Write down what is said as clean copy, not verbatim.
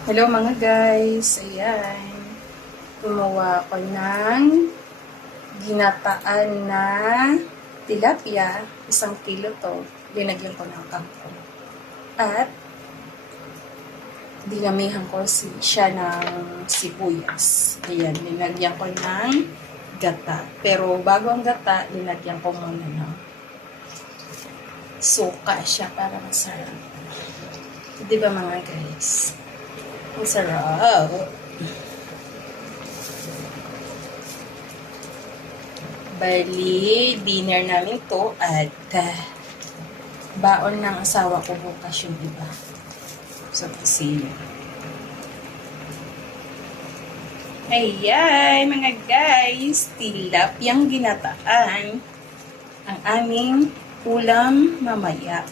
Hello mga guys, ayan. Gumawa ko ng ginataan na tilapia. 1 kilo to. Linagyan ko ng kangkong. At dinamihan ko siya ng sibuyas. Ayan, linagyan ko ng gata. Pero bago ang gata, linagyan ko muna ng suka siya para masarap. Diba mga guys? Ang sarap. Bali, dinner namin to at baon ng asawa ko bukas yung iba sa kusina. Ayan, mga guys, tilapyang ginataan ang aming ulam mamaya.